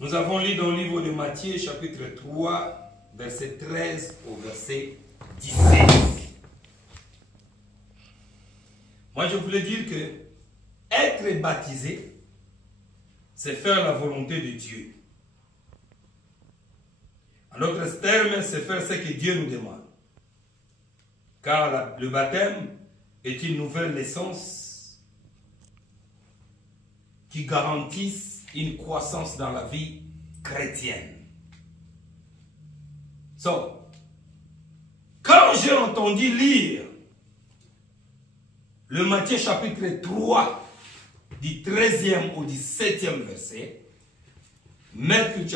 Nous avons lu dans le livre de Matthieu, chapitre 3, verset 13 au verset 17. Moi, je voulais dire que être baptisé, c'est faire la volonté de Dieu. En d'autres termes, c'est faire ce que Dieu nous demande. Car le baptême est une nouvelle naissance qui garantisse une croissance dans la vie chrétienne. Quand j'ai entendu lire le Matthieu chapitre 3, du 13e au 17e verset, Matthew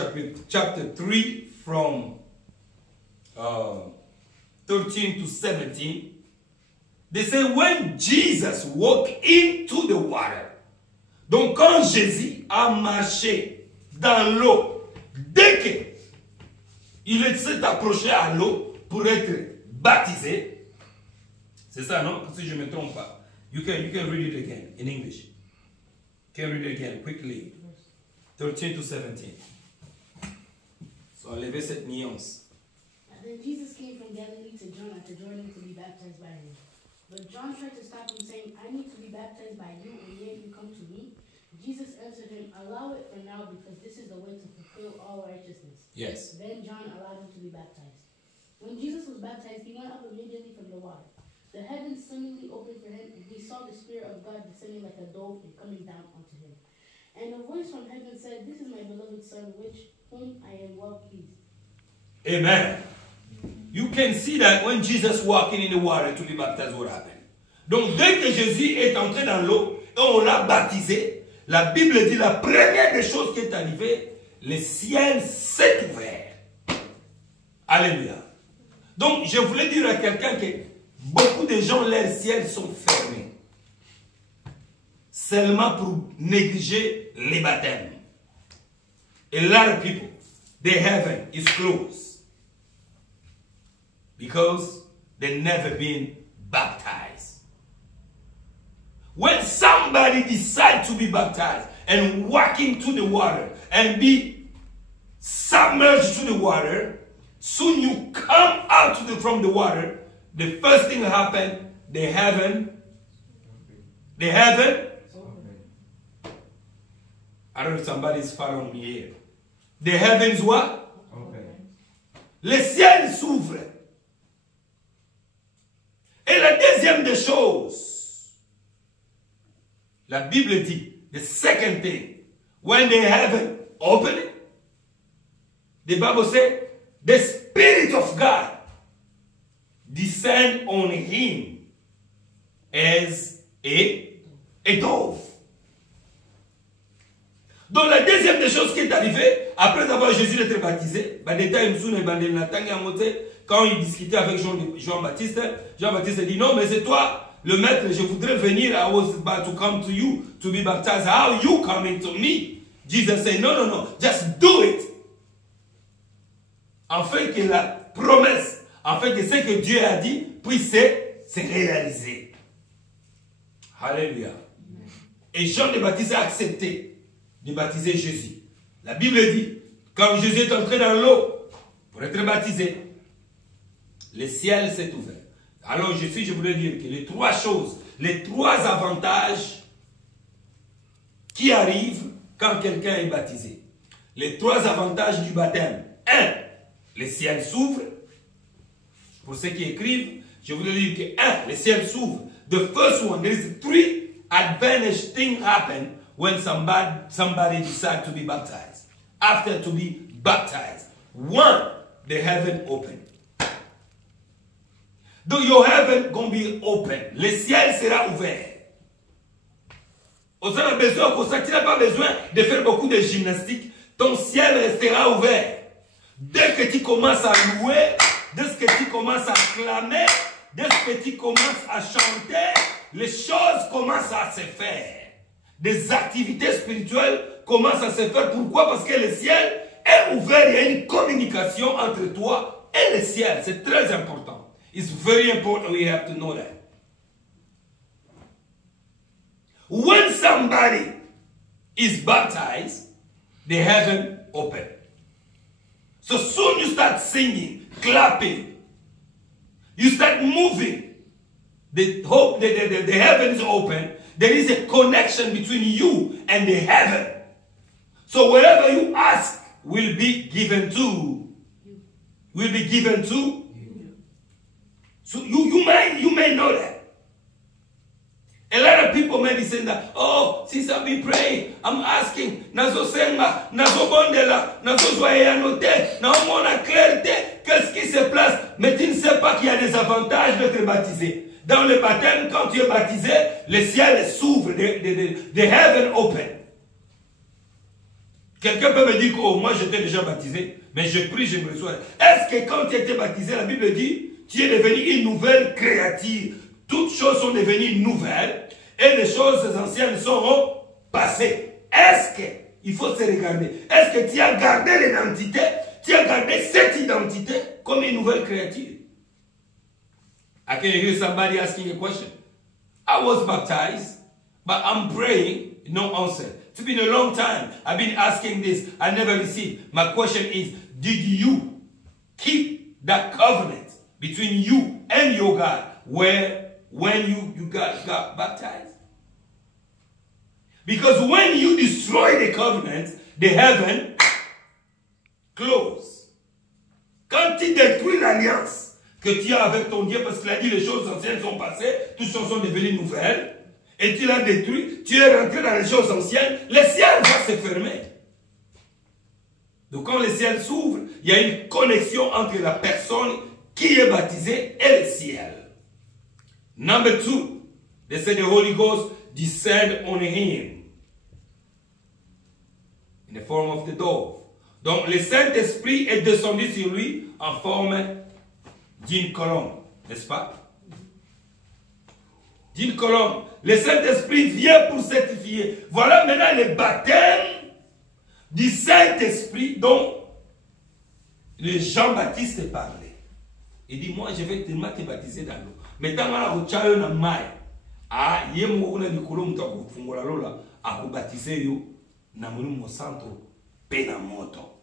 chapter 3, from 13 to 17, they say when Jesus walked into the water. Donc quand Jésus a marché dans l'eau, dès qu'il s'est approché à l'eau pour être baptisé, c'est ça, non? Si je ne me trompe pas. You can read it again in English. Can read it again quickly. 13 to 17. So enlevez cette nuance. And then Jesus came from Galilee to John at the Jordan to be baptized by him. But John tried to stop him, saying, I need to be baptized by you, and yet you come to me? Jesus answered him, allow it for now, because this is the way to fulfill all righteousness. Yes. Then John allowed him to be baptized. When Jesus was baptized, he went up immediately from the water. The heavens suddenly opened for him, and he saw the Spirit of God descending like a dove and coming down onto him. And a voice from heaven said, this is my beloved Son, whom I am well pleased. Amen. You can see that when Jesus walked in the water to be baptized, what happened? Donc, dès que Jésus est entré dans l'eau et on l'a baptisé, la Bible dit la première des choses qui est arrivée, le ciel s'est ouvert. Alléluia. Donc, je voulais dire à quelqu'un que beaucoup de gens, leurs ciels sont fermés. Seulement pour négliger les baptêmes. A lot of people, their heaven is closed. Because they've never been baptized. When somebody decides to be baptized and walk into the water and be submerged to the water, soon you come out from the water, the first thing happens, the heaven, I don't know if somebody's following me here. The heavens what? Open. Le ciel s'ouvre. Et la deuxième des choses, la Bible dit, the second thing, when the heaven opened, the Bible says, the Spirit of God descend on him as a dove. Donc la deuxième des choses qui est arrivée, après avoir Jésus d'être baptisé, quand il discutait avec Jean-Baptiste, Jean-Baptiste dit, non, mais c'est toi, le maître, je voudrais venir, I was about to come to you, to be baptized. How you coming to me? Jesus said, no, no, no, just do it. Afin que la promesse, afin que ce que Dieu a dit puisse se réaliser. Alléluia. Et Jean le Baptiste a accepté de baptiser Jésus. La Bible dit, quand Jésus est entré dans l'eau pour être baptisé, le ciel s'est ouvert. Alors je voulais dire que les trois choses, les trois avantages qui arrivent quand quelqu'un est baptisé. Les trois avantages du baptême. 1. Le ciel s'ouvre. Pour ceux qui écrivent, je voulais dire que 1. Le ciel s'ouvre. The first one, there is 3 advantage things happen when somebody decides to be baptized. After to be baptized. 1. The heaven open. Donc your heaven gonna be open. Le ciel sera ouvert. Tu n'as pas besoin de faire beaucoup de gymnastique. Ton ciel restera ouvert. Dès que tu commences à louer, dès que tu commences à clamer, dès que tu commences à chanter, les choses commencent à se faire. Des activités spirituelles commencent à se faire. Pourquoi? Parce que le ciel est ouvert. Il y a une communication entre toi et le ciel. C'est très important. It's very important. We have to know that. When somebody is baptized, the heaven open. So soon you start singing, clapping, you start moving. The heaven is open. There is a connection between you and the heaven. So whatever you ask will be given to. Will be given to. So you may know that. A lot of people may be saying that, oh, since I've been praying, I'm asking, nazo senga, nazo bondela, nazo joye anote, na omona clarté, qu'est-ce qui se place? Mais tu ne sais pas qu'il y a des avantages d'être baptisé. Dans le baptême, quand tu es baptisé, le ciel s'ouvre, the heaven open. Quelqu'un peut me dire que oh, moi j'étais déjà baptisé, mais je prie, je me reçois. Est-ce que quand tu étais baptisé, la Bible dit, tu es devenu une nouvelle créature? Toutes choses sont devenues nouvelles et les choses anciennes sont passées. Est-ce que, il faut se regarder, est-ce que tu as gardé l'identité, tu as gardé cette identité comme une nouvelle créature? I can hear somebody asking a question. I was baptized, but I'm praying, no answer. It's been a long time. I've been asking this, I never received. My question is, did you keep that covenant between you and your God when you got baptized? Because when you destroy the covenant, the heaven close. Quand tu détruis l'alliance que tu as avec ton Dieu, parce qu'il a dit les choses anciennes sont passées, toutes choses sont devenues nouvelles, et tu l'as détruit, tu es rentré dans les choses anciennes, le ciel va se fermer. Donc quand le ciel s'ouvre, il y a une connexion entre la personne qui est baptisée et le ciel. Number 2, they say the Holy Ghost descend on him in the form of the dove. Donc le Saint-Esprit est descendu sur lui en forme d'une colombe, n'est-ce pas? D'une colombe. Le Saint-Esprit vient pour certifier. Voilà maintenant le baptême du Saint-Esprit dont le Jean-Baptiste parlait. Il dit, moi je vais tellement te baptiser dans l'eau. Mais tant que tu as un mai, ah, il y a un peu de colombe qui a fungola lola, à baptiser yo, na munu santo, pena moto.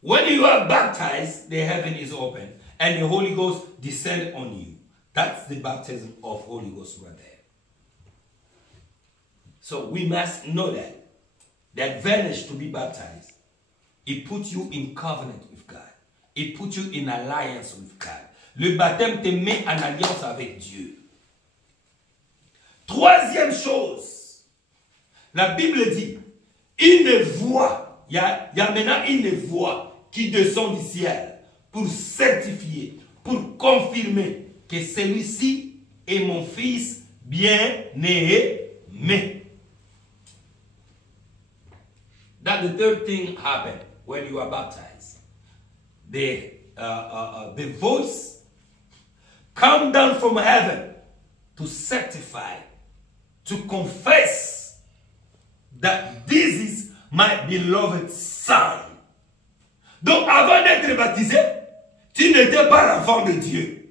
When you are baptized, the heaven is open and the Holy Ghost descends on you. That's the baptism of Holy Ghost right there. So we must know that. The advantage to be baptized, it puts you in covenant with God. It puts you in alliance with God. Le baptême te met en alliance avec Dieu. Troisième chose, la Bible dit, une voix, il y a maintenant une voix qui descend du ciel pour certifier, pour confirmer que celui-ci est mon fils bien-aimé. That the third thing happened when you are baptized. The voice come down from heaven to certify, to confess that this is my beloved son. Donc avant d'être baptisé, tu n'étais pas l'enfant de Dieu.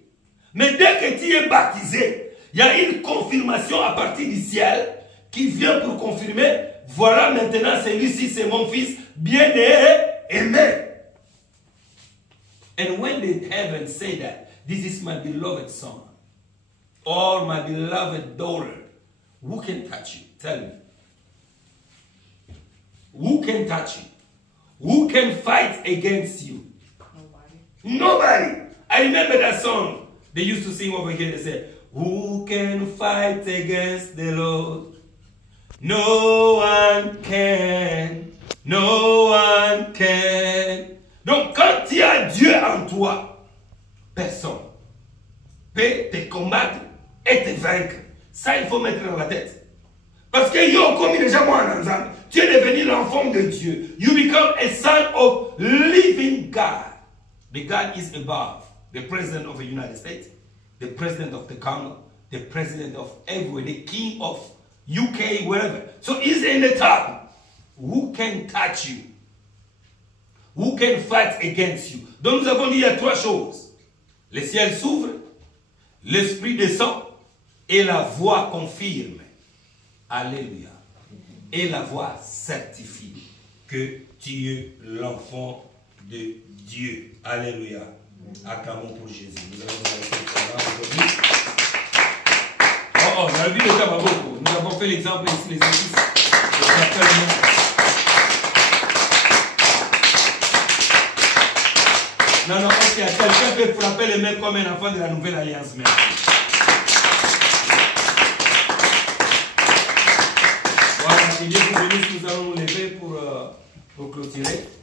Mais dès que tu es baptisé, il y a une confirmation à partir du ciel qui vient pour confirmer, voilà maintenant celui-ci c'est mon fils bien-aimé. And when the heavens say that, this is my beloved son, or my beloved daughter, who can touch you? Tell me. Who can touch you? Who can fight against you? Nobody. Nobody. I remember that song they used to sing over here. They said, who can fight against the Lord? No one can. No one can. Donc quand tu as Dieu en toi, personne peut te combattre et te vaincre. Ça, il faut mettre dans la tête. Parce que yo, comme déjà moi en ensemble, tu es devenu l'enfant de Dieu. You become a son of living God. The God is above. The president of the United States, the president of the Congo, the president of everywhere, the king of UK, wherever. So he's in the top. Who can touch you? Who can fight against you? Donc nous avons dit il y a trois choses. Le ciel s'ouvre, l'esprit descend et la voix confirme. Alléluia. et la voix certifie que tu es l'enfant de Dieu. Alléluia. Acclamons pour Jésus. Nous allons vous arrêter le programme aujourd'hui. Oh, on a vu le temps à beaucoup. Nous avons fait l'exemple ici, les exercices. Non, ok, quelqu'un peut frapper les mains comme un enfant de la nouvelle alliance. Merci. Voilà, il est venu, nous allons nous lever pour clôturer.